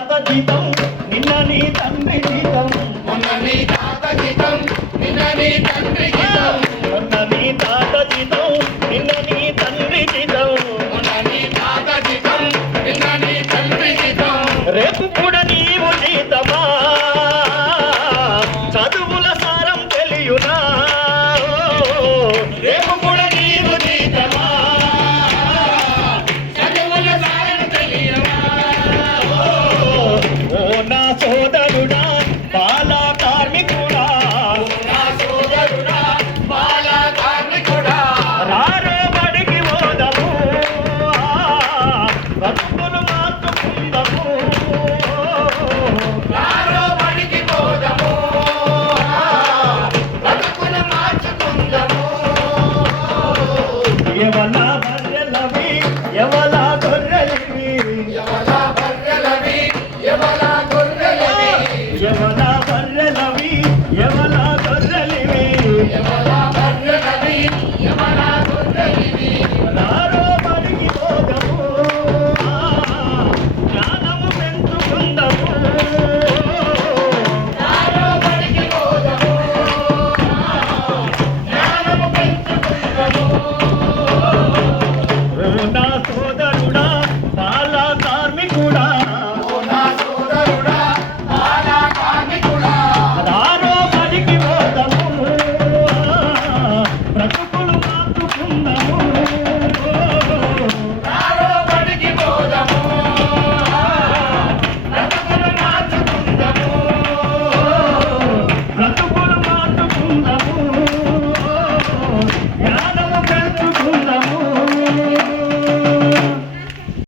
తాత జీతం నిన్న నీ తండ్రి జీతం మొన్న నీ తాత జీతం నిన్న నీ తండ్రి జీతం మొన్న నీ తాత జీతం నిన్న నీ తండ్రి జీతం మొన్న నీ తాత జీతం నిన్న నీ తండ్రి జీతం రేపు కూడా నీవు జీతమా చదువుల సారం తెలియునా రేపు కూడా నీవు జీతమా చదువుల సారం తెలియవా ఓ నా సోదర